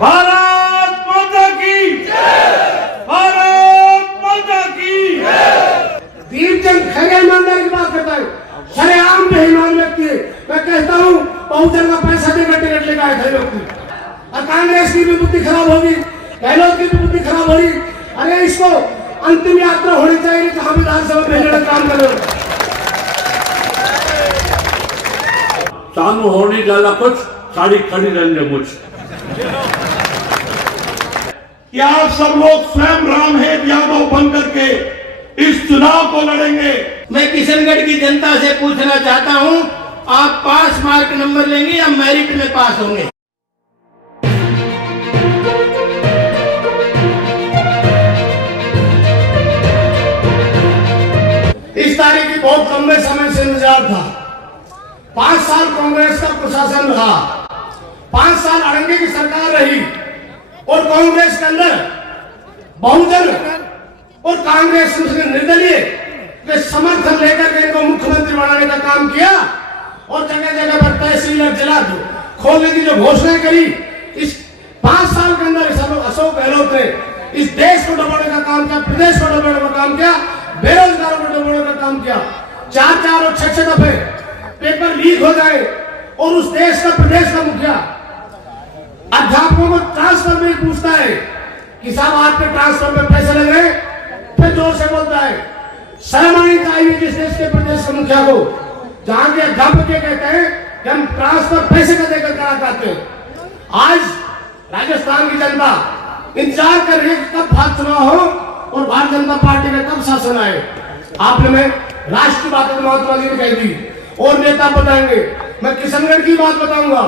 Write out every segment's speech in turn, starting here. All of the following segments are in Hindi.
भारत माता की भारत माता की। दीपचंद खैरे ईमानदारी की बात करता है, सरेआम बेईमान व्यक्ति है। मैं कहता हूँ बहुजन का पैसा देकर टिकट लेकर आए थे व्यक्ति। और कांग्रेस की भी बुद्धि खराब होगी, गहलोत की भी बुद्धि खराब होगी। अरे इसको अंतिम यात्रा होनी चाहिए जहां विधानसभा भेजने का काम करो। सानू होनी डाला कुछ साड़ी खड़ी रहने मुझ। क्या आप सब लोग स्वयं राम है यादव बन करके इस चुनाव को लड़ेंगे? मैं किशनगढ़ की जनता से पूछना चाहता हूं, आप पास मार्क नंबर लेंगे या मेरिट में पास होंगे? इस तारीख की बहुत लंबे समय से इंतजार था। 5 साल कांग्रेस का प्रशासन रहा, 5 साल अड़ंगे की सरकार रही और कांग्रेस के अंदर बहुजन और कांग्रेस निर्दलीय के समर्थन लेकर के इनको मुख्यमंत्री बनाने का काम किया और जगह जगह पर तहसील जिला खोलने की जो घोषणा करी, इस 5 साल के अंदर अशोक गहलोत ने इस देश को डुबोने का काम किया, प्रदेश को डुबोने का काम किया, बेरोजगारों को डुबोने का काम किया। 4 और 6 दफे पेपर लीक हो जाए और उस देश का प्रदेश का मुखिया अध्यापकों को ट्रांसफर में पूछता है कि साहब आपके ट्रांसफर में पैसे लग रहे, फिर जोर से बोलता है शर्म आनी चाहिए जिस देश के प्रदेश के मुखिया को, जहां के अध्यापक कहते हैं कि हम ट्रांसफर पैसे का देकर करा करते हैं। आज राजस्थान की जनता इंतजार कर रही है कि कब भारत चुनाव हो और भारतीय जनता पार्टी का कब शासन आए। आपने मैं राष्ट्र की बातें महात्मा जी ने कह दी और नेता बताएंगे। मैं किशनगढ़ की बात बताऊंगा।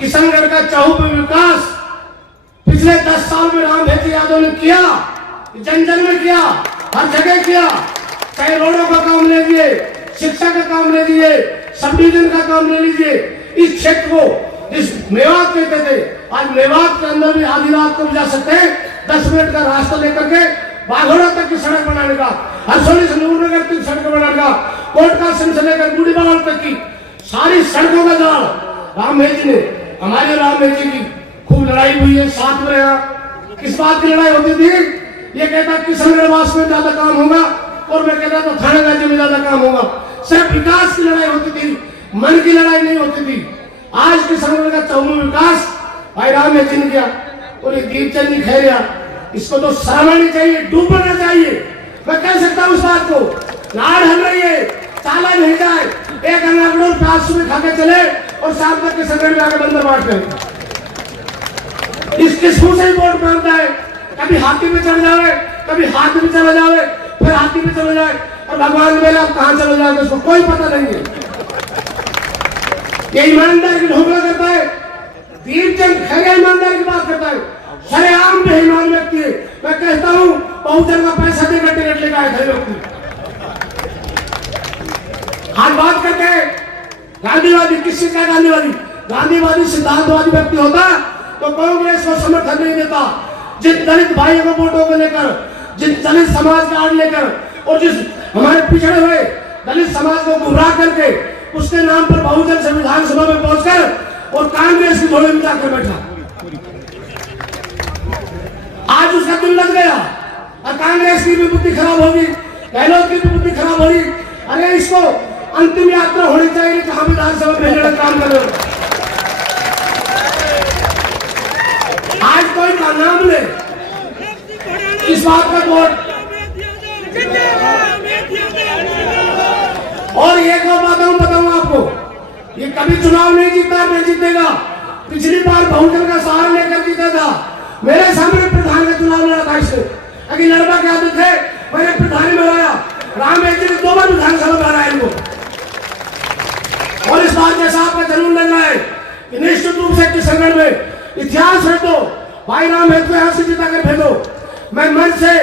किशनगढ़ का चहुमुखी विकास पिछले 10 साल में रामहेतु यादव ने किया, जन जन में किया, हर जगह किया। चाहे रोडों का काम ले लीजिए, शिक्षा का काम ले लीजिए, सब डिवीजन का काम ले लीजिए। इस क्षेत्र को जिस मेवात कहते थे, आज मेवात के अंदर भी आधी रात को भी जा सकते हैं। 10 मिनट का रास्ता लेकर के बाघोड़ा तक की सड़क बनाने का, हरसोली से नूरनगर तक सड़क बनाने का, कोट कासिम से लेकर बूढ़ी बावल तक की सारी सड़कों का जाल रामहेतु ने, हमारे रामहेतु की खूब लड़ाई हुई है। साथ में यहाँ किस बात की लड़ाई होती थी? ये कहता किशनगढ़ वास में ज्यादा काम होगा और मैं कहता था थाना राज्य में ज्यादा काम होगा। सिर्फ विकास की लड़ाई होती थी, मन की लड़ाई नहीं होती थी। आज किशनगढ़ का चहुमुखी विकास भाई रामहेतु ने किया और ये दीपचंद जी खैरिया, इसको तो शर्म आनी चाहिए, डूबना चाहिए। मैं कह सकता हूँ उस बात को, लाड़ हम रही है, ताला नहीं जाए, एक अंगड़ों प्याज सुबह खा के चले और शाम तक किशनगढ़ में आके बंदर बांटते हैं। इसके मुंह से ही वोट मांगता है, कभी हाथी पे चढ़ जावे, कभी हाथ में चला जावे, फिर हाथी पे चला जाए और भगवान मेरे आप कहां चले जाओगे उसको कोई पता नहीं है। ये ईमानदारी की ढोकला करता है। दीपचंद खैरे ईमानदारी की बात करता है, सरेआम बेईमान व्यक्ति है। मैं कहता हूँ बहुजन का पैसा देकर टिकट लेकर आए थे व्यक्ति। आज बात करते हैं गांधीवादी, किससे क्या गांधीवादी? गांधीवादी सिद्धांतवादी व्यक्ति होता तो कांग्रेस को समर्थन नहीं देता। जिन दलित भाइयों को वोटों को लेकर, जिन दलित समाज का आड़ लेकर और जिस हमारे पिछड़े हुए दलित समाज को गुमराह करके उसके नाम पर बहुजन से विधानसभा में पहुंचकर और कांग्रेस की झोली में जाकर बैठा, आज उसका दिल लग गया। और कांग्रेस की भी बुद्धि खराब होगी, गहलोत की भी बुद्धि खराब होगी। अरे इसको अंतिम यात्रा होनी चाहिए जहां विधानसभा भेजने का काम करो। आज कोई का नाम ले इस बात का वोट। और एक और बात बताऊं आपको, ये कभी चुनाव नहीं जीता, नहीं जीतेगा। पिछली बार बहुजन का सहारा लेकर जीता था। मेरे सामने प्रधान का चुनाव लड़ा था इससे, अगर लड़का क्या थे, मैंने प्रधान में हराया। रामहेतु ने 2 बार विधानसभा में हराया इनको। और इस बात के साथ में जरूर लगना है कि निश्चित रूप से किशनगढ़ में इतिहास है तो भाई रामहेतु यहां से जिता कर भेजो। मैं मन से,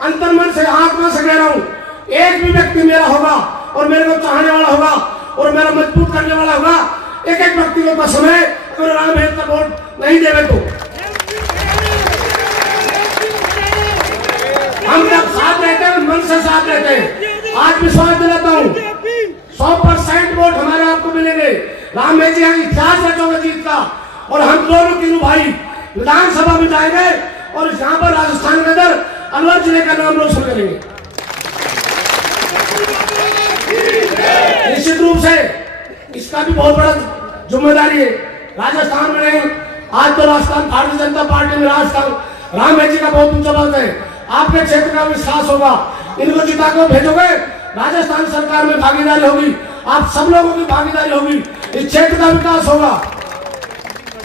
अंतर्मन से, आत्मा से कह रहा हूं, एक भी व्यक्ति मेरा होगा और मेरे को चाहने वाला होगा और मेरा मजबूत करने वाला होगा। एक एक व्यक्ति को पसंद है, अगर रामहेतु का वोट नहीं देवे तो हम जब साथ रहते हैं, मन से साथ रहते हैं। आज विश्वास दिलाता हूँ 100% वोट हमारे आपको मिलेंगे। रामहेतु यहाँ इतिहास रचोगे जीत का। और हम दोनों तीनों भाई विधानसभा में जाएंगे और यहाँ पर राजस्थान के अंदर अलवर जिले का नाम रोशन करेंगे। निश्चित रूप से इसका भी बहुत बड़ा जिम्मेदारी है। राजस्थान में नहीं, आज तो राजस्थान भारतीय जनता पार्टी में राजस्थान राम जी का बहुत ऊंचा बात है। आपके क्षेत्र का विश्वास होगा, इनको जिता कर भेजोगे, राजस्थान सरकार में भागीदारी होगी, आप सब लोगों की भागीदारी होगी, इस क्षेत्र का विकास होगा।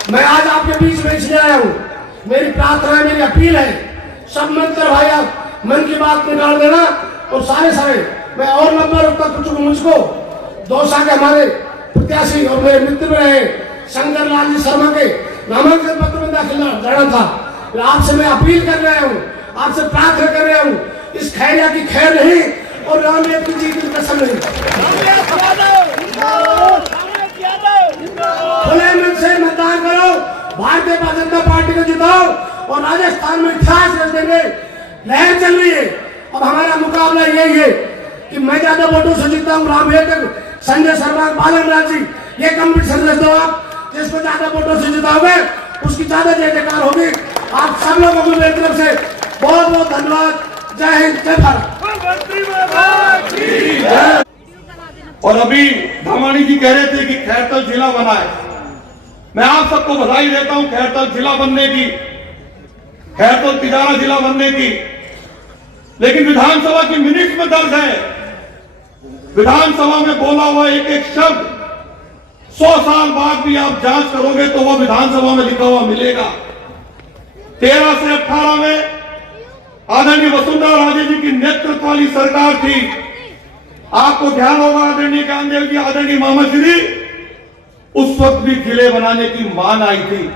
मैं आज आपके बीच में इसलिए आया हूँ, मेरी प्रार्थना है, मेरी अपील है, सब मिलकर भाई आप मन की बात निकाल देना और सारे मैं और लंबा रुकता कुछ मुझको दौसा के हमारे प्रत्याशी और मेरे मित्र में रहे शंकर लाल जी शर्मा के नामांकन पत्र में दाखिल लड़ा था। आपसे मैं अपील कर रहा हूँ, आपसे प्रार्थना कर रहा हूँ, इस खैरिया की खैर नहीं और रामदेव की जीत की कसम नहीं। खुले मन से मतदान करो, भारतीय जनता पार्टी को जिताओ और राजस्थान में इतिहास रच देंगे। लहर चल रही है, अब हमारा मुकाबला यही है कि मैं ज्यादा वोटों से जीतता हूँ, रामदेव तक संजय शर्मा बालन राज जी, ये कंपटीशन रच दो आप, जिसको ज्यादा वोटों से जिताओगे उसकी ज्यादा जय जयकार होगी। आप सब लोगों को मेरी तरफ से बहुत बहुत धन्यवाद। जय हिंद, जय भारत। और अभी धामाणी जी कह रहे थे कि खैरतल जिला बना है। मैं आप सबको बधाई देता हूं खैरतल जिला बनने की, खैरतल तिजारा जिला बनने की, लेकिन विधानसभा की मिनट्स में दर्ज है, विधानसभा में बोला हुआ एक एक शब्द 100 साल बाद भी आप जांच करोगे तो वो विधानसभा में लिखा हुआ मिलेगा। 13 से 18 में आदरणीय वसुंधरा राजे जी की नेतृत्व वाली सरकार थी। आपको ध्यान होगा आदरणीय ज्ञानदेव जी, आदरणीय मामा श्री, उस वक्त भी जिले बनाने की मांग आई थी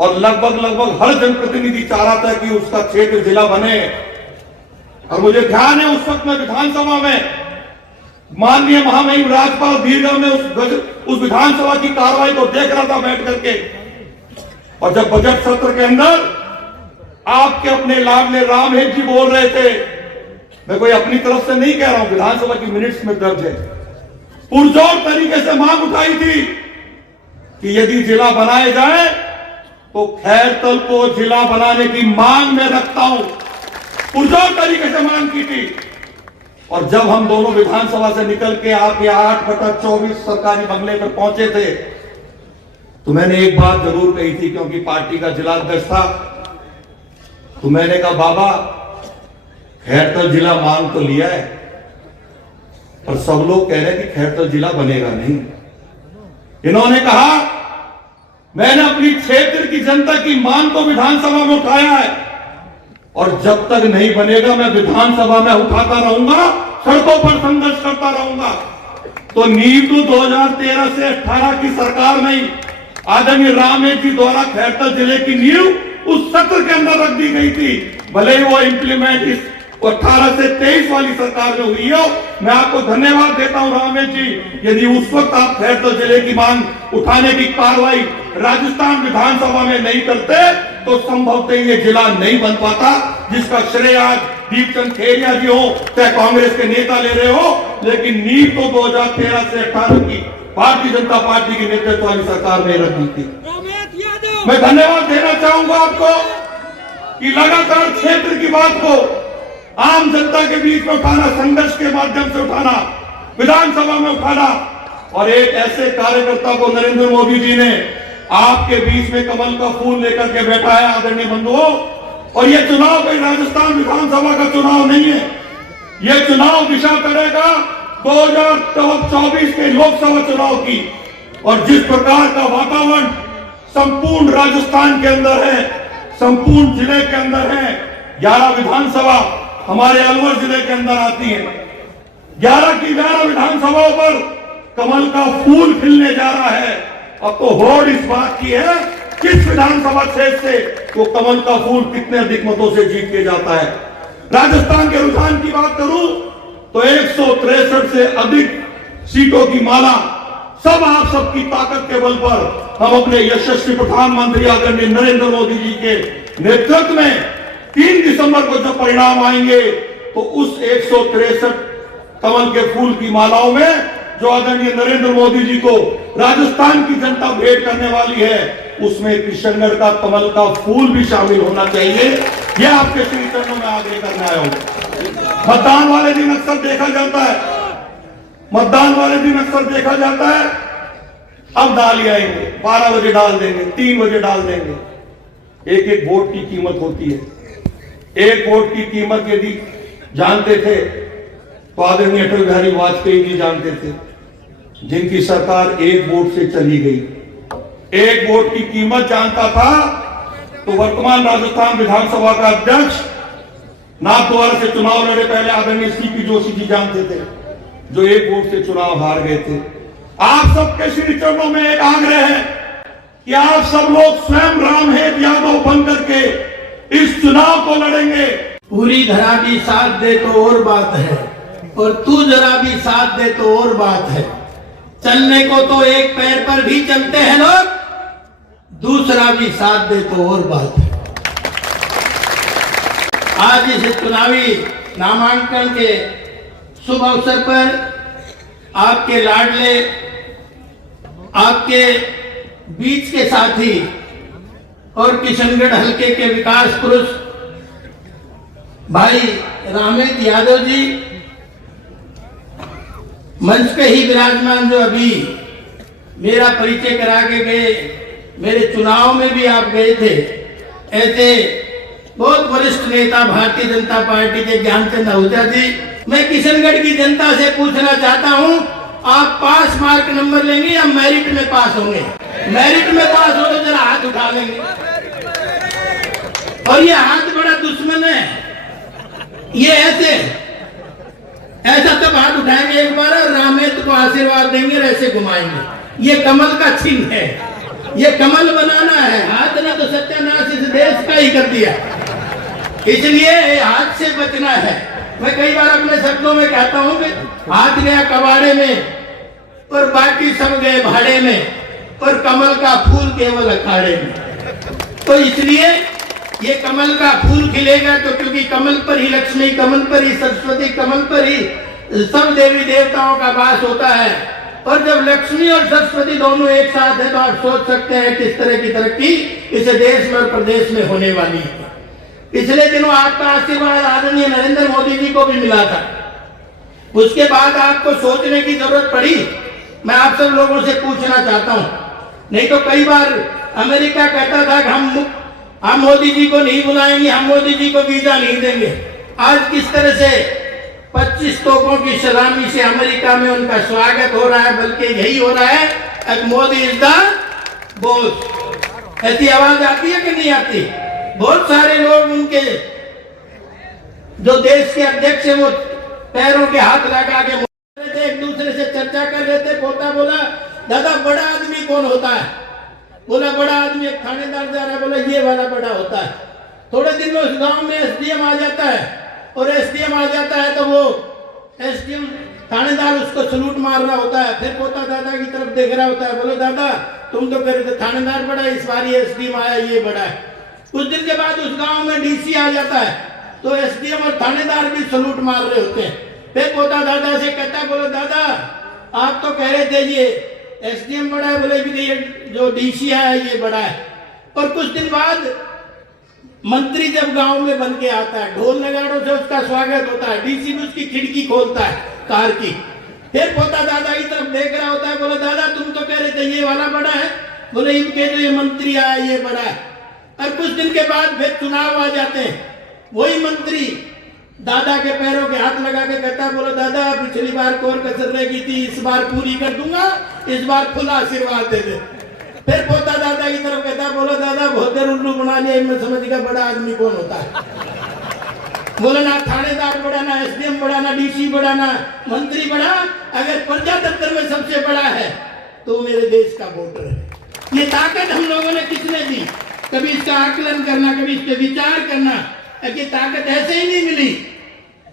और लगभग हर जनप्रतिनिधि चाह रहा था कि उसका क्षेत्र जिला बने। और मुझे ध्यान है उस वक्त में विधानसभा में माननीय महामहिम राज्यपाल दीर्घा में उस विधानसभा की कार्रवाई को देख रहा था बैठ करके, और जब बजट सत्र के अंदर आपके अपने लाडले रामहेत जी बोल रहे थे, मैं कोई अपनी तरफ से नहीं कह रहा हूं, विधानसभा की मिनट्स में दर्ज है, पुरजोर तरीके से मांग उठाई थी कि यदि जिला बनाए जाए तो खैरतल को जिला बनाने की मांग में रखता हूं, पुरजोर तरीके से मांग की थी। और जब हम दोनों विधानसभा से निकल के आपके 8/24 सरकारी बंगले पर पहुंचे थे तो मैंने एक बात जरूर कही थी, क्योंकि पार्टी का जिला अध्यक्ष था, तो मैंने कहा बाबा खैरतल जिला मांग तो लिया है पर सब लोग कह रहे हैं कि खैरतल जिला बनेगा नहीं। इन्होंने कहा मैंने अपनी क्षेत्र की जनता की मांग को विधानसभा में उठाया है और जब तक नहीं बनेगा मैं विधानसभा में उठाता रहूंगा, सड़कों पर संघर्ष करता रहूंगा। तो नींव तो 2013 से 18 की सरकार में आदरणीय रामहेत जी द्वारा खैरतल जिले की नींव उस सत्र के अंदर रख दी गई थी, भले ही वो इंप्लीमेंट इस 18 से 23 वाली सरकार में हुई हो। मैं आपको धन्यवाद देता हूं रामहेत जी, यदि उस वक्त आप खैरतल जिले की मांग उठाने की कार्रवाई राजस्थान विधानसभा में नहीं करते तो संभवतः ये जिला नहीं बन पाता, जिसका श्रेय आज दीपचंद खेरिया जी हो, चाहे कांग्रेस के नेता ले रहे हो, लेकिन नींव तो 2013 से 18 की भारतीय जनता पार्टी की नेतृत्व वाली सरकार ने रख दी थी। मैं धन्यवाद देना चाहूंगा आपको कि लगातार क्षेत्र की बात को आम जनता के बीच में उठाना, संघर्ष के माध्यम से उठाना, विधानसभा में उठाना, और एक ऐसे कार्यकर्ता को नरेंद्र मोदी जी ने आपके बीच में कमल का फूल लेकर के बैठा है आदरणीय बंधुओं। और यह चुनाव कोई राजस्थान विधानसभा का चुनाव नहीं है, यह चुनाव दिशा करेगा 2024 के लोकसभा चुनाव की। और जिस प्रकार का वातावरण संपूर्ण राजस्थान के अंदर है, संपूर्ण जिले के अंदर है, 11 विधानसभा हमारे अलवर जिले के अंदर आती है, 11 की 11 विधानसभाओं पर कमल का फूल खिलने जा रहा है। अब तो होड़ इस बात की है किस विधानसभा क्षेत्र से वो कमल का फूल कितने अधिक मतों से जीत के जाता है। राजस्थान के रुझान की बात करूं तो 163 से अधिक सीटों की माला, सब आप सबकी ताकत के बल पर हम अपने यशस्वी प्रधानमंत्री आदरणीय नरेंद्र मोदी जी के नेतृत्व में 3 दिसंबर को जब परिणाम आएंगे तो उस 163 कमल के फूल की मालाओं में जो आदरणीय नरेंद्र मोदी जी को राजस्थान की जनता भेंट करने वाली है, उसमें किशनगढ़ का कमल का फूल भी शामिल होना चाहिए। यह आपके श्री चरणों में आग्रह करने आया हूं। मतदान वाले दिन अक्सर देखा जाता है, मतदान वाले दिन अक्सर देखा जाता है, अब डाल आएंगे, 12 बजे डाल देंगे, 3 बजे डाल देंगे। एक एक वोट की कीमत होती है। एक वोट की कीमत यदि जानते थे तो आदरणीय अटल बिहारी वाजपेयी जी जानते थे, जिनकी सरकार एक वोट से चली गई। एक वोट की कीमत जानता था तो वर्तमान राजस्थान विधानसभा का अध्यक्ष नाथद्वारा से चुनाव लड़े पहले आदरणीय सीपी जोशी जी जानते थे, जो एक वोट से चुनाव हार गए थे। आप सबके श्री चरणों में एक आग्रह है कि आप सब लोग स्वयं रामहेत यादव बनकर के इस चुनाव को लड़ेंगे। पूरी धरा भी साथ दे तो और बात है, और तू जरा भी साथ दे तो और बात है। चलने को तो एक पैर पर भी चलते हैं लोग, दूसरा भी साथ दे तो और बात है। आज इस चुनावी नामांकन के शुभ अवसर पर आपके लाडले, आपके बीच के साथी और किशनगढ़ हलके के विकास पुरुष भाई रामहेत यादव जी मंच पे ही विराजमान, जो अभी मेरा परिचय करा के गए, मेरे चुनाव में भी आप गए थे, ऐसे बहुत वरिष्ठ नेता भारतीय जनता पार्टी के ज्ञानचंद आहूजा जी। मैं किशनगढ़ की जनता से पूछना चाहता हूं, आप पास मार्क नंबर लेंगे या मेरिट में पास होंगे? मेरिट में पास हो तो जरा हाथ उठा लेंगे। और ये हाथ बड़ा दुश्मन है, ये ऐसा तब हाथ उठाएंगे एक बार और रामहेत को आशीर्वाद देंगे और ऐसे घुमाएंगे। ये कमल का चिन्ह है, ये कमल बनाना है। हाथ ने तो सत्यानाश इस देश का ही कर दिया, इसलिए हाथ से बचना है। मैं कई बार अपने शब्दों में कहता हूं कि हाथ गया कबाड़े में और बाकी सब गए भाड़े में, और कमल का फूल केवल अखाड़े में। तो इसलिए ये कमल का फूल खिलेगा तो, क्योंकि कमल पर ही लक्ष्मी, कमल पर ही सरस्वती, कमल पर ही सब देवी देवताओं का वास होता है। और जब लक्ष्मी और सरस्वती दोनों एक साथ है तो आप सोच सकते हैं किस तरह की तरक्की इस देश में और प्रदेश में होने वाली है। पिछले दिनों आपका आशीर्वाद आदरणीय नरेंद्र मोदी जी को भी मिला था, उसके बाद आपको सोचने की जरूरत पड़ी। मैं आप सब लोगों से पूछना चाहता हूं, नहीं तो कई बार अमेरिका कहता था कि हम मोदी जी को नहीं बुलाएंगे, हम मोदी जी को वीजा नहीं देंगे। आज किस तरह से 25 तोपों की सलामी से अमेरिका में उनका स्वागत हो रहा है, बल्कि यही हो रहा है, मोदी इज द बॉस। ऐसी आवाज आती है कि नहीं आती? बहुत सारे लोग उनके जो देश के अध्यक्ष है वो पैरों के हाथ लगा के एक दूसरे से चर्चा कर रहे थे। पोता बोला, दादा बड़ा आदमी कौन होता है? बोला बड़ा आदमी एक थानेदार जा रहा है। बोला ये वाला बड़ा होता है। थोड़े दिन में उस गांव में एसडीएम आ जाता है, और एसडीएम आ जाता है तो वो एसडीएम थानेदार उसको सलूट मार रहा होता है। फिर पोता दादा की तरफ देख रहा होता है, बोले दादा तुम तो कह रहे थे थानेदार बड़ा है, इस बार ये एसडीएम आया, ये बड़ा है। कुछ दिन के बाद उस गांव में डीसी आ जाता है तो एसडीएम और थानेदार भी सलूट मार रहे होते हैं। फिर पोता दादा से कहता है, बोले दादा आप तो कह रहे थे ये एसडीएम बड़ा है, बोले भी ये जो डीसी है ये बड़ा है। और कुछ दिन बाद मंत्री जब गांव में बन के आता है, ढोल नगाड़ों से उसका स्वागत होता है, डीसी भी उसकी खिड़की खोलता है कार की। फिर पोता दादा की तरफ देख रहा होता है, बोले दादा तुम तो कह रहे थे ये वाला बड़ा है, बोले इनके जो ये मंत्री आया ये बड़ा है। और कुछ दिन के बाद फिर चुनाव आ जाते हैं, वही मंत्री दादा के पैरों के हाथ लगा के कहता है, बोलो दादा पिछली बार को और कसर रह गई थी, इस बार पूरी कर दूंगा, इस बार फुल आशीर्वाद दे दे। फिर पोता दादा की तरफ कहता है, बोलो दादा बहुत देर उल्लू बना लिया, इनमें समझ गया बड़ा आदमी कौन होता है। बोले ना थानेदार बड़ा, ना एसडीएम बड़ा, ना डीसी बड़ा, ना मंत्री बड़ा, अगर प्रजा दफ्तर में सबसे बड़ा है तो मेरे देश का वोटर है। ये ताकत हम लोगों ने किसने दी? कभी इसका आकलन करना, कभी इस पर विचार करना कि ताकत ऐसे ही नहीं मिली।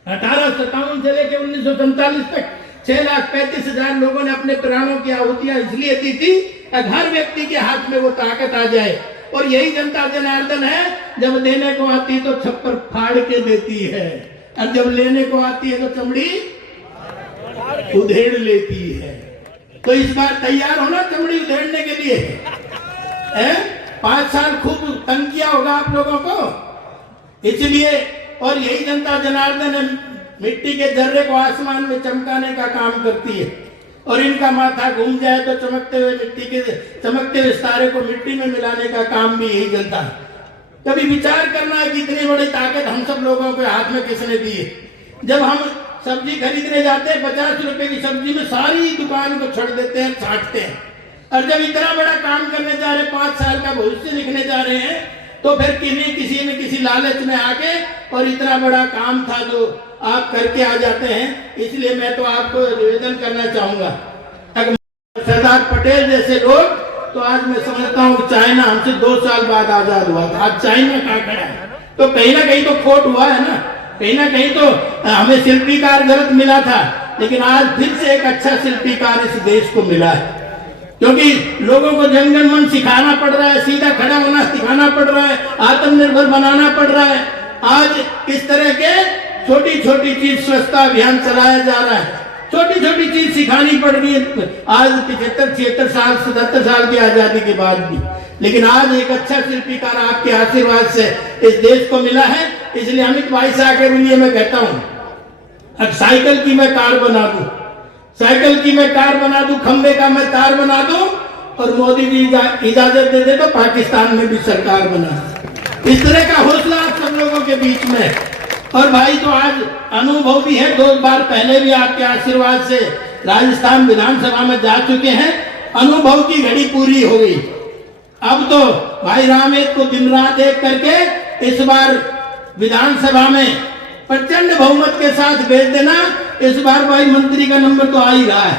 1857 से लेकर 1947 तक 6,35,000 लोगों ने अपने प्राणों की आहुतियां इसलिए दी थी हर व्यक्ति के हाथ में वो ताकत आ जाए। और यही जनता जनार्दन है, जब देने को आती है तो छप्पर फाड़ के देती है, और जब लेने को आती है तो चमड़ी उधेड़ लेती है। तो इस बार तैयार होना चमड़ी उधेड़ने के लिए है? 5 साल खूब तंग किया होगा आप लोगों को, इसलिए। और यही जनता जनार्दन मिट्टी के जर्रे को आसमान में चमकाने का काम करती है, और इनका माथा घूम जाए तो चमकते हुए सितारे को मिट्टी में मिलाने का काम भी यही जनता है। कभी विचार करना है कि इतनी बड़ी ताकत हम सब लोगों के हाथ में किसने दी है। जब हम सब्जी खरीदने जाते हैं 50 रुपए की सब्जी में सारी दुकान को छोड़ देते हैं, छांटते हैं, और जब इतना बड़ा काम करने जा रहे हैं, 5 साल का भविष्य लिखने जा रहे हैं, तो फिर किसी न किसी लालच में आके और इतना बड़ा काम था जो आप करके आ जाते हैं। इसलिए मैं तो आपको निवेदन करना चाहूंगा, अगर सरदार पटेल जैसे लोग, तो आज मैं समझता हूँ कि चाइना हमसे 2 साल बाद आजाद हुआ था, आज चाइना कहाँ खड़ा है। तो कहीं ना कहीं तो खोट हुआ है ना, कहीं ना कहीं तो हमें शिल्पीकार गलत मिला था, लेकिन आज फिर से एक अच्छा शिल्पीकार इस देश को मिला है, क्योंकि लोगों को जन मन सिखाना पड़ रहा है, सीधा खड़ा होना सिखाना पड़ रहा है, आत्मनिर्भर बनाना पड़ रहा है। आज किस तरह के छोटी छोटी चीज स्वच्छता अभियान चलाया जा रहा है, छोटी छोटी चीज सिखानी पड़ रही है आज 75-76 साल 77 साल की आजादी के बाद भी। लेकिन आज एक अच्छा शिल्पीकार आपके आशीर्वाद से इस देश को मिला है, इसलिए अमित भाई से आके लिए मैं कहता हूँ, अब साइकिल की मैं कार बना दूं, साइकिल की मैं कार बना दूं, खंबे का मैं तार बना दूं, और मोदी जी इजाजत दे दे तो पाकिस्तान में भी सरकार बना। इस तरह का हौसला आप सब लोगों के बीच में। और भाई तो आज अनुभव भी है, 2 बार पहले भी आपके आशीर्वाद से राजस्थान विधानसभा में जा चुके हैं, अनुभव की घड़ी पूरी हो गई। अब तो भाई रामेत को दिन रात एक करके इस बार विधानसभा में प्रचंड बहुमत के साथ भेज देना। इस बार भाई मंत्री का नंबर तो आ ही रहा है,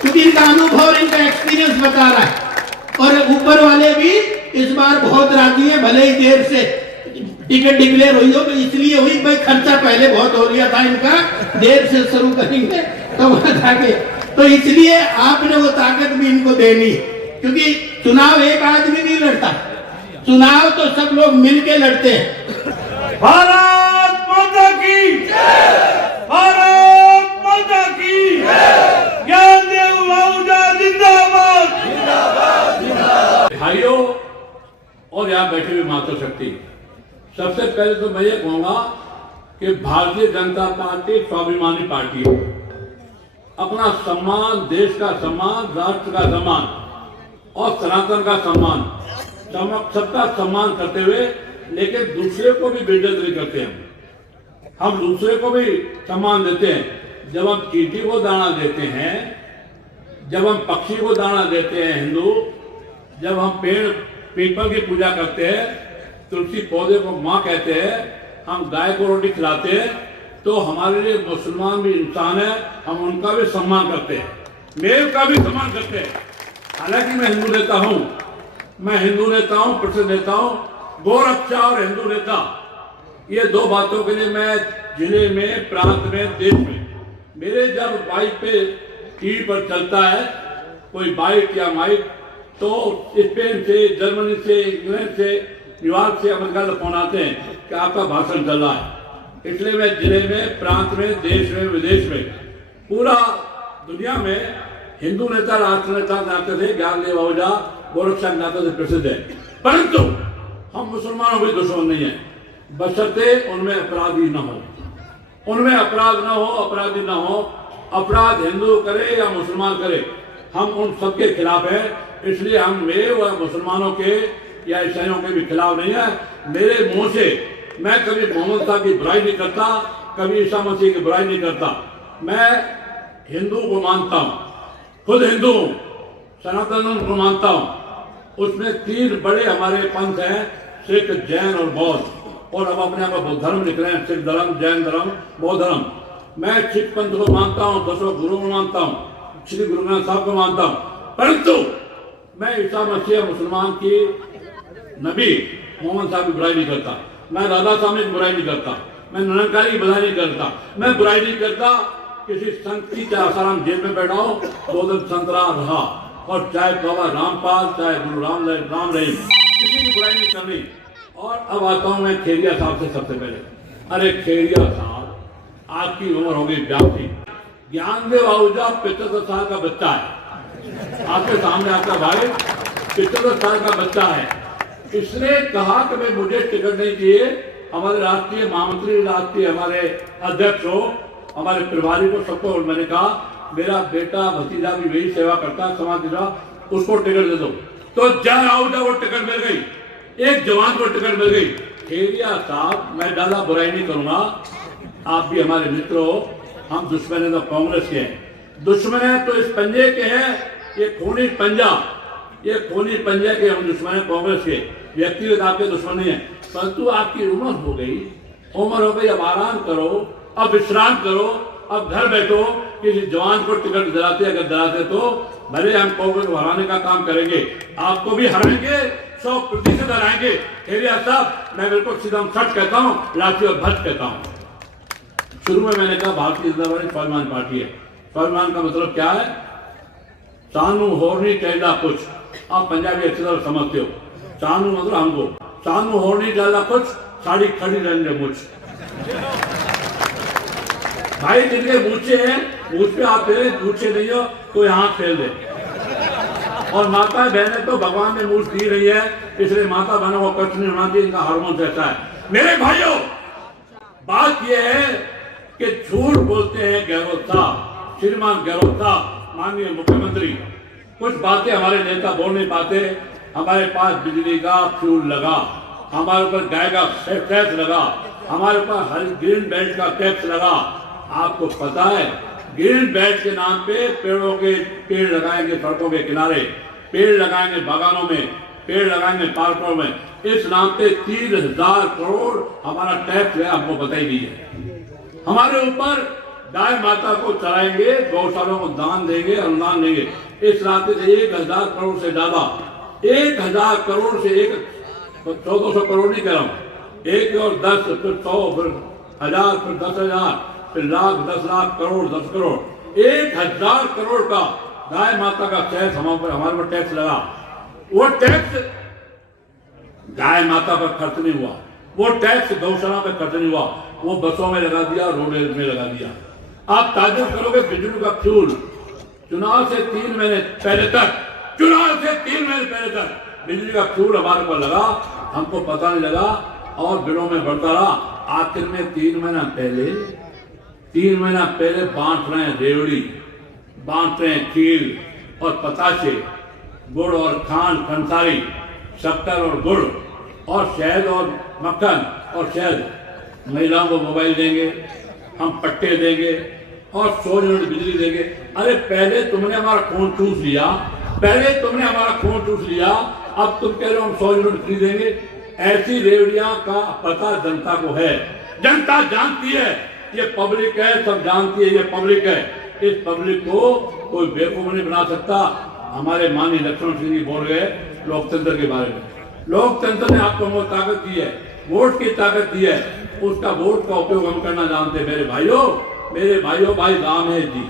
क्योंकि इनका अनुभव और इनका एक्सपीरियंस बता रहा है। और ऊपर वाले भी इस बार बहुत राजी है, भले ही देर से टिकट डिक्लेयर हुई हो, तो इसलिए हुई भाई खर्चा पहले बहुत हो गया था इनका, देर से शुरू करेंगे तो तो इसलिए आपने वो ताकत भी इनको देनी, क्योंकि चुनाव एक आदमी नहीं लड़ता, चुनाव तो सब लोग मिलके लड़ते हैं। भारत माता की जय, भारत माता की जय, ज्ञानदेव आहूजा जिंदाबाद, जिंदाबाद, जिंदाबाद। भाइयों और यहाँ बैठे हुए मातृशक्ति, सबसे पहले तो मैं ये कहूंगा कि भारतीय जनता पार्टी स्वाभिमानी पार्टी है। अपना सम्मान, देश का सम्मान, राष्ट्र का सम्मान और सनातन का सम्मान, सबका सम्मान करते हुए, लेकिन दूसरे को भी बेइज्जत नहीं करते। हम दूसरे को भी सम्मान देते हैं। जब हम चींटी को दाना देते हैं, जब हम पक्षी को दाना देते हैं हिंदू, जब हम पीपल की पूजा करते हैं, तुलसी पौधे को माँ कहते हैं, हम गाय को रोटी खिलाते हैं, तो हमारे लिए मुसलमान भी इंसान है, हम उनका भी सम्मान करते हैं, मेव का भी सम्मान करते हैं। हालांकि मैं हिंदू नेता हूं, मैं हिंदू नेता हूं, प्रसिद्ध नेता हूं, गोरक्षा और हिंदू नेता, ये 2 बातों के लिए मैं जिले में, प्रांत में, देश में, मेरे जब बाइक पे टीवी पर चलता है कोई बाइक या माइक, तो स्पेन से, जर्मनी से, इंग्लैंड से, न्यूयॉर्क से, अमेरिका से फोन आते हैं कि आपका भाषण चल रहा है। इसलिए मैं जिले में, प्रांत में, देश में, विदेश में, पूरा दुनिया में हिंदू नेता, राष्ट्र नेता नाते से, ज्ञानदेव आहूजा गोरक्षा के नाते से प्रसिद्ध है। परंतु हम मुसलमानों के दुश्मन नहीं है, बशर्ते उनमें अपराधी न हो, उनमें अपराध न हो, अपराधी न हो। अपराध हिंदू करे या मुसलमान करे, हम उन सबके खिलाफ हैं। इसलिए हम मेरे व मुसलमानों के या ईसाइयों के भी खिलाफ नहीं है। मेरे मुंह से मैं कभी मोहम्मद साहब की बुराई नहीं करता, कभी ईसा मसीह की बुराई नहीं करता। मैं हिंदू को मानता हूँ, खुद हिंदू हूँ, सनातन को मानता हूँ। उसमें 3 बड़े हमारे पंथ हैं, सिख, जैन और बौद्ध, और अब अपने आप को धर्म निकले हैं, सिख धर्म, जैन धर्म, बौद्ध धर्म। मैं सिख पंथ को मानता हूँ, 10 गुरु को मानता हूँ, श्री गुरु ग्रंथ साहब को मानता हूँ। परंतु मैं ईसा मसीह मुसलमान की नबी मोहम्मद साहब की बुराई नहीं करता, मैं राधा स्वामी की बुराई नहीं करता, मैं निरंकारी की बुराई नहीं करता, मैं बुराई नहीं करता किसी संत की। चाहे आसाराम जेल में बैठा हो, 2 दिन संत रहा, और चाहे बाबा रामपाल, चाहे गुरु राम रहीम, किसी की बुराई नहीं करनी। और अब आता हूं मैं खेरिया साहब से सबसे पहले। अरे खेरिया साहब, आपकी उम्र हो गई 82, ज्ञानदेव आहूजा 75 साल का बच्चा है, आपके सामने आपका भाई 75 साल का बच्चा है। इसने कहा कि भाई मुझे टिकट नहीं चाहिए, हमारे राष्ट्रीय महामंत्री, राष्ट्रीय हमारे अध्यक्ष हो, हमारे प्रभारी को, सबको। और मैंने कहा मेरा बेटा भतीजा भी वही सेवा करता है, समाज सेवा, उसको टिकट दे दो। तो जय आहूजा वो टिकट मिल गई, एक जवान को टिकट मिल गई। खेरिया साहब, मैं ज्यादा बुराई नहीं करूंगा, आप भी हमारे मित्र हो, हम दुश्मन है तो कांग्रेस के हैं, दुश्मन है तो इस पंजे के हैं, ये खूनी पंजा, ये खूनी पंजे के हम दुश्मन है कांग्रेस के, व्यक्तिगत आपके दुश्मन नहीं है। परंतु आपकी उम्र हो गई, अब आराम करो, अब विश्राम करो, अब घर बैठो। किसी जवान को टिकट दिलाते, अगर दिलाते तो भले हम कांग्रेस को हराने का काम करेंगे, आपको भी हराएंगे, 100% हराएंगे। खेरिया साहब, मैं बिल्कुल सीधा सच कहता हूँ, लाठी और भच कहता हूँ। शुरू में मैंने कहा भारतीय जनता पार्टी स्वाभिमान पार्टी है। स्वाभिमान का मतलब क्या है? सानू होरनी चाहिदा कुछ, आप पंजाबी अच्छी तरह समझते हो। सानू मतलब हमको, सानू होरनी चाहिदा कुछ, साड़ी खड़ी रहने मुझ। भाई जिनके मूछे हैं, मूछ पे आप फेरे, मूछे नहीं हो तो यहाँ फेल दे। और माता बहनें तो भगवान ने मूछ दी रही है, इसलिए माता बहनों को कष्ट नहीं होना चाहिए, इनका हार्मोन रहता है। मेरे भाइयों, बात यह है कि झूठ बोलते हैं गहलोत साहब, श्रीमान गहलोत साहब, माननीय मुख्यमंत्री। कुछ बातें हमारे नेता बोल नहीं पाते। हमारे पास बिजली का फ्यूल लगा, हमारे ऊपर गाय का टैक्स लगा, हमारे ऊपर हर ग्रीन बेल्ट का टैक्स लगा। आपको पता है, ग्रीन बेल्ट के नाम पे पेड़ लगाएंगे सड़कों के किनारे, पेड़ लगाएंगे बागानों में, पेड़ लगाएंगे पार्कों में, इस नाम पे 3000 करोड़ हमारा टैक्स है, आपको बताई दी है। हमारे ऊपर गाय माता को चराएंगे, गौशालों को दान देंगे, अनुदान देंगे। इस रास्ते से 1000 करोड़ से ज्यादा, 1000 करोड़ से 1400 करोड़ नहीं कह रहा हूँ, 1 और 10, फिर 100, फिर 1000, फिर 10,000, फिर लाख, 10 लाख करोड़, 10 करोड़, 1000 करोड़ का गाय माता का टैक्स हमारे पर टैक्स लगा। वो टैक्स गाय माता पर खर्च नहीं हुआ, वो टैक्स गौशाला पर खर्च नहीं हुआ, वो बसों में लगा दिया, रोड में लगा दिया। आप ताजुब करोगे, बिजली का फ्यूल चुनाव से 3 महीने पहले तक, बिजली का फ्यूल हमारे पर लगा, हमको पता नहीं लगा और बिलों में बढ़ता रहा। आखिर में 3 महीना पहले बांट रहे हैं रेवड़ी, बांट रहे हैं खीर और पताशे, गुड़ और खांड, खंसारी, शक्कर और गुड़ और शहद और मक्खन और शहद। महिलाओं को मोबाइल देंगे, हम पट्टे देंगे और 100 यूनिट बिजली देंगे। अरे पहले तुमने हमारा खून चूस लिया, अब तुम कह रहे हो हम 100 यूनिट फ्री देंगे। ऐसी रेवड़ियां का पता जनता को है, जनता जानती है, ये पब्लिक है, सब जानती है, ये पब्लिक है। इस पब्लिक को कोई बेवकूफ नहीं बना सकता। हमारे माननीय लक्ष्मण सिंह जी बोल गए लोकतंत्र के बारे में। लोकतंत्र ने आपको वो ताकत दी है, वोट की ताकत दी है, उसका वोट का उपयोग हम करना जानते हैं। मेरे भाइयों, भाई रामेश जी,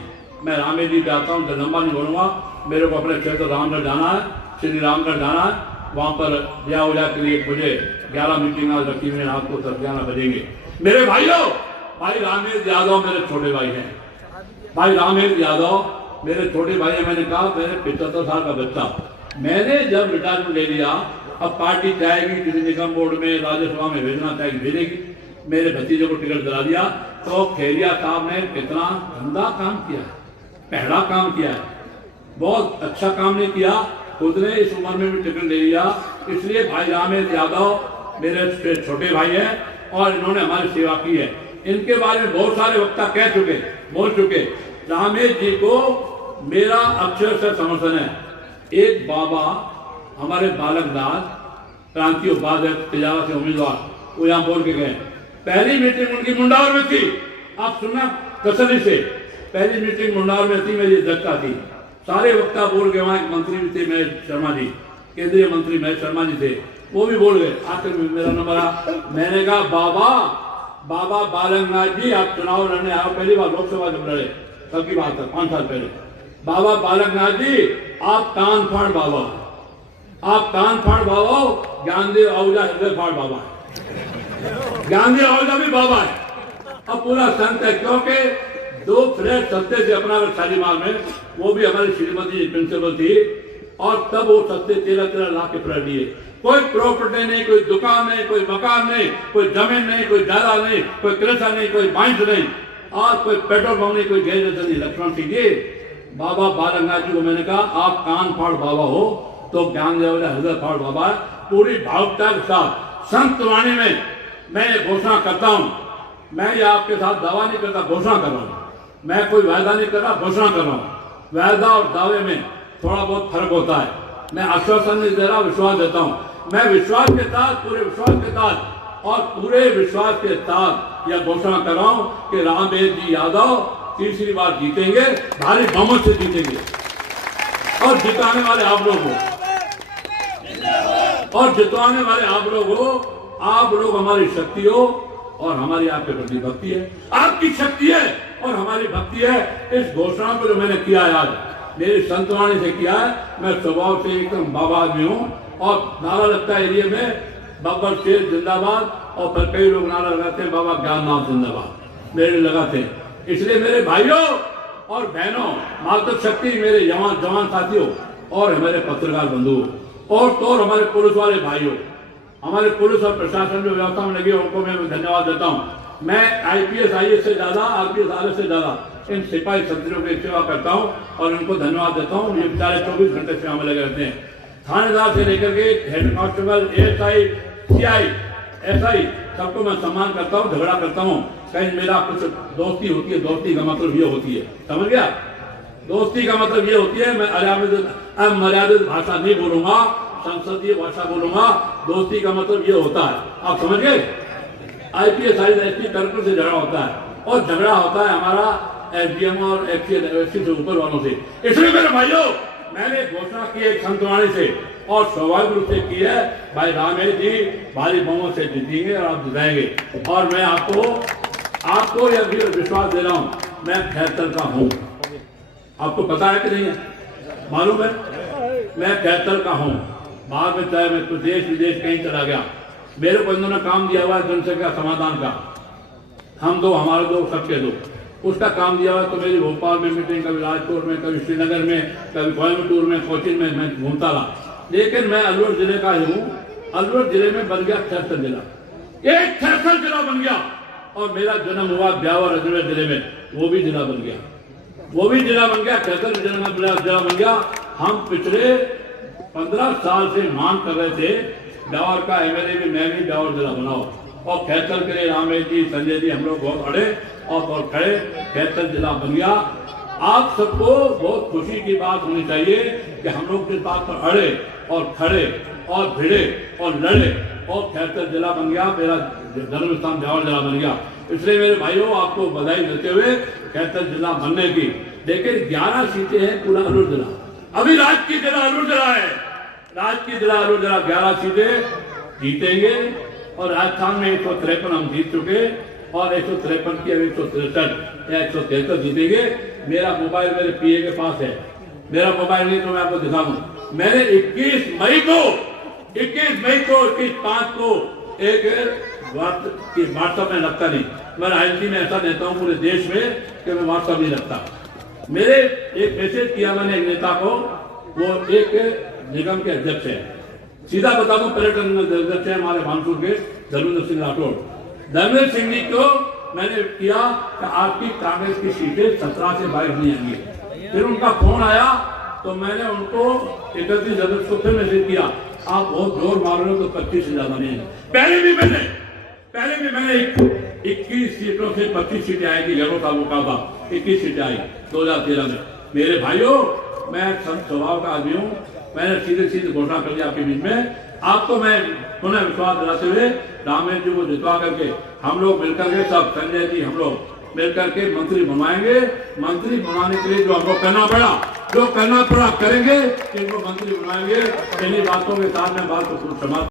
मैं रामेश जी पे आता हूँ, लंबा नहीं बोलूंगा। मेरे को अपने क्षेत्र रामगढ़ जाना है, श्री रामगढ़ जाना है, वहां पर ब्याह उजा के लिए मुझे 11 मीटिंग आज रखी हुई है, रात को 11 बजेंगे। मेरे भाइयों, भाई रामेश यादव मेरे छोटे भाई हैं, भाई रामेश यादव मेरे छोटे भाई हैं। मैंने कहा मेरे 75 साल का बच्चा, मैंने जब रिटायरमेंट ले लिया, अब पार्टी चाहेगी किसी निगम बोर्ड में, राज्यसभा में भेजना चाहेगी, भेजेगी। मेरे भतीजे को टिकट दिला दिया। तो खेरिया साहब ने कितना गंदा काम किया, पहला काम किया है, बहुत अच्छा काम नहीं किया। खुद ने इस उम्र में भी टिकट ले लिया। इसलिए भाई रामेश यादव मेरे छोटे भाई हैं और इन्होंने हमारी सेवा की है। इनके बारे में बहुत सारे वक्ता बोल चुके। रामेश जी को मेरा अक्षर से समर्थन है। एक बाबा हमारे बालकदास क्रांति उपाध्यक्ष तिजारा से उम्मीदवार, वो यहाँ बोल के गए। पहली मीटिंग उनकी मुंडावर में थी, आप सुनना तसल्ली से। पहली मीटिंग मुंडावर में थी, मेरी अध्यक्षता थी, सारे वक्ता बोल गए। वहां एक मंत्री भी थे महेश शर्मा जी, केंद्रीय मंत्री महेश शर्मा जी थे, वो भी बोल गए। आखिर में मेरा नंबर आ, मैंने कहा बाबा बालकनाथ जी, आप चुनाव लड़ने आओ, पहली बार लोकसभा जब लड़े, कल की बात है, 5 साल पहले। बाबा बालकनाथ जी, आप कान फाड़ बाबा, ज्ञानदेव आहूजा हृदय फाड़ बाबा है, ज्ञानदेव आहूजा भी बाबा है। अब पूरा संत है, क्योंकि 2 फ्लैट सस्ते से अपना शालीमार में, वो भी हमारी श्रीमती प्रिंसिपल थी, और तब वो सस्ते 13 लाख के फ्लैट लिए। कोई प्रॉपर्टी नहीं, कोई दुकान नहीं, कोई मकान नहीं, कोई जमीन नहीं, कोई जायदाद नहीं, कोई कृषि नहीं, कोई माइंस नहीं, और कोई पेट्रोल पंप नहीं, कोई गैस नहीं। लक्ष्मण सिंह जी, बाबा बालगंगा जी को मैंने कहा आप कान फाड़ बाबा हो तो ज्ञान देने वाले हृदय फाड़ बाबा है। पूरी भावुकता के साथ संत वाणी में मैं ये घोषणा करता हूं। मैं ये आपके साथ दावा नहीं करता, घोषणा कर रहा हूं। मैं कोई वायदा नहीं कर रहा, घोषणा कर रहा हूं। वायदा और दावे में थोड़ा बहुत फर्क होता है। मैं आश्वासन नहीं दे रहा, विश्वास देता हूं। मैं विश्वास के साथ, पूरे विश्वास के साथ और पूरे विश्वास के साथ यह घोषणा कर रहा हूं कि रामेश जी यादव तीसरी बार जीतेंगे, भारी बहुमत से जीतेंगे। और जिताने वाले आप लोग हो, और जितवाने वाले आप लोग हो। आप लोग हमारी शक्ति हो और हमारी आपके प्रति भक्ति है। आपकी शक्ति है और हमारी भक्ति है। इस घोषणा को जो मैंने किया है आज, मेरी संतवाणी से किया है। मैं स्वभाव से एकदम बाबा आदमी हूँ और नारा लगता है एरिया में बब्बर शेर जिंदाबाद, और फिर कई लोग नारा लगाते हैं बाबा ज्ञाननाथ जिंदाबाद, मेरे लगाते हैं। इसलिए मेरे भाइयों और बहनों, मातृशक्ति, मेरे जवान साथियों और हमारे पत्रकार बंधुओं और तो हमारे पुलिस वाले भाइयों, हमारे पुलिस और प्रशासन जो व्यवस्था में लगे उनको मैं धन्यवाद देता हूं। मैं IPS IAS से ज्यादा, RPS RS से ज्यादा इन सिपाही संतरियों की सेवा करता हूं और इनको धन्यवाद देता हूं। ये बेचारे 24 घंटे सेवा में लगे रहते हैं। थानेदार से लेकर के head constable, ASI, CI, SI सबको मैं सम्मान करता हूँ, झगड़ा करता हूँ। कहीं मेरा कुछ दोस्ती होती है, दोस्ती का मतलब ये होती है, समझ गया? दोस्ती का मतलब ये होती है, मैं अमर्यादित भाषा नहीं बोलूंगा, संसदीय भाषा बोलूंगा। दोस्ती का मतलब ये होता है, आप समझ गए? IPS ST कलेक्टर से झगड़ा होता है और झगड़ा होता है हमारा SDM और SC से ऊपर वालों से। इसलिए मेरे भाइयों, मैंने घोषणा की एक संतवाणी से और स्वाभाविक रूप से की है, भाई रामेश जी भारी बहुमत से जीतेंगे और आप जिताएंगे। और मैं आपको यह भी विश्वास दे रहा हूं, मैं खैरतल का हूं। आपको पता है कि नहीं है? मालूम है? मैं खैरतल का हूं। बाहर में चाहे मैं तो देश विदेश कहीं चला गया, मेरे को इन्होंने काम दिया हुआ है जनसंख्या समाधान का। हम दो, हमारे दो, सबके दो, उसका काम दिया हुआ। तो मेरी भोपाल में मीटिंग, कभी राजकोट में, कभी श्रीनगर में, कभी कोयम्बटूर में, कोचिन में मैं घूमता रहा। लेकिन मैं अलवर जिले का ही हूँ। अलवर जिले में बन गया खैरतल जिला, एक खैरतल जिला बन गया। और मेरा जन्म हुआ ब्यावर अजमेर जिले में, वो भी जिला बन गया, वो भी जिला बन गया, खैरतल जिला बन गया। हम पिछले 15 साल से मांग कर रहे थे ब्यावर का MLA भी, मैं भी ब्यावर जिला बनाओ। और खैरतल के लिए रामेश जी, संजय जी, हम लोग बहुत अड़े और बहुत खड़े, खैरतल जिला बन गया। आप सबको बहुत खुशी की बात होनी चाहिए कि हम लोग इस बात पर अड़े और खड़े और भिड़े और लड़े और खैरतल जिला बन गया, मेरा जन्म स्थान ब्यावर जिला बन गया। इसलिए मेरे भाइयों, आपको बधाई देते हुए खैरतल जिला बनने की। लेकिन 11 सीटें हैं पूरा अलवर जिला, अभी राजकीय जिला अलवर जिला है, राजकीय जिला अलवर जिला 11 सीटें जीतेंगे। और राजस्थान में 153 हम जीत चुके और 153 की अभी 163 या 173 जीतेंगे। मेरा मोबाइल मेरे PA के पास है, मेरा मोबाइल नहीं तो मैं आपको दिखा दूं। मैंने 21 मई को 21/5 को एक व्हाट्सएप में लगता नहीं, मैं राजनीति में ऐसा नेता हूं पूरे देश में कि मैं व्हाट्सएप नहीं लगता। मेरे एक मैसेज किया मैंने एक नेता को, वो एक निगम के अध्यक्ष है, सीधा बता दूं, पर्यटन अध्यक्ष है हमारे भानपुर के धर्मेंद्र सिंह राठौड़। धर्मेंद्र सिंह जी को मैंने किया कि आपकी कांग्रेस की सीटें 17 से 22 नहीं आएंगी। फिर उनका फोन आया तो मैंने उनको 31 अगस्त को फिर मैसेज किया, आप बहुत जोर मार रहे हो तो 25 से ज्यादा नहीं है। पहले भी मैंने 21 सीटों से 25 सीटें आएगी, घरों का मुकाबला 21 सीटें आई 2013 में। मेरे भाइयों, मैं संत स्वभाव का आदमी हूँ, मैंने सीधे घोषणा कर दिया आपके बीच में। आपको मैं पुनः विश्वास दिलाते हुए रामेश जी को जितवा करके हम लोग मिलकर के, सब संजय जी हम लोग मिलकर के मंत्री बनवाएंगे। मंत्री बनवाने के लिए जो हमको करना पड़ा करेंगे, इनको मंत्री बनवाएंगे। इन्हीं बातों के साथ में बात को समाप्त